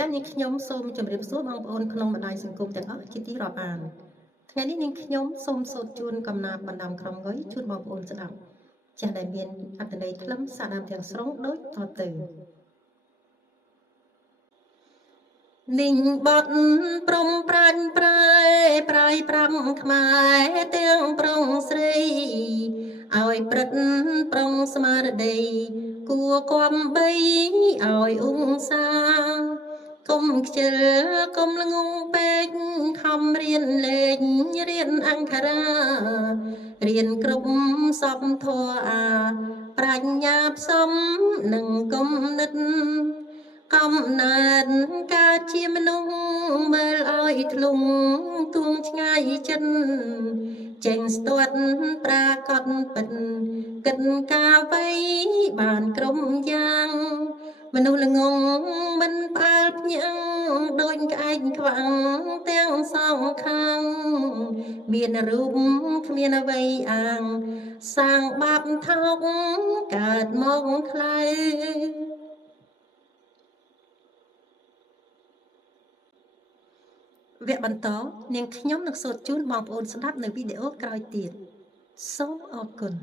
ចាំនាងខ្ញុំសូមជម្រាបសួរបងប្អូនក្នុងបណ្ដាញសង្គមទាំងអស់ជាទីរាប់អានថ្ងៃនេះនាងខ្ញុំសូមសូត្រជូនកំណាព្យបណ្ដាំក្រុមងុយជូនបងប្អូនស្ដាប់ចាស់ដែលមានអត្ថន័យខ្លឹមសារដើមទាំងស្រុងដូចតទៅនិញបត់ព្រំប្រាញ់ប្រែប្រាយ5ខ្មែរទាំងប្រុងស្រីឲ្យព្រឹកប្រុងស្មារតីគួគំបីឲ្យអ៊ុងសាកុំខ្ជិលកុំល្ងងពេកខំរៀនលេងរៀនអង្ខារារៀនគ្រប់សពធម៌អាប្រាជ្ញាផ្សំនឹងគំនិតកំណើតកើតជាមនុស្សមើលឲ្យធ្លុងទួងឆ្ងាយចិត្តចេញស្ទាត់ប្រាកដពិតគិតការវៃបានក្រុមយ៉ាងមនុស្សល្ងងមិនផ្អើលភ្ញាំងដូចក្អែកខ្វាំងទាំងសងខាងមានរូបគ្មានអ្វីអាងសាងបាបថោកកើតមកខ្លៅវគ្គបន្តនាងខ្ញុំនឹងសូត្រជូនបងប្អូនស្ដាប់នៅវីដេអូក្រោយទៀតសូមអរគុណ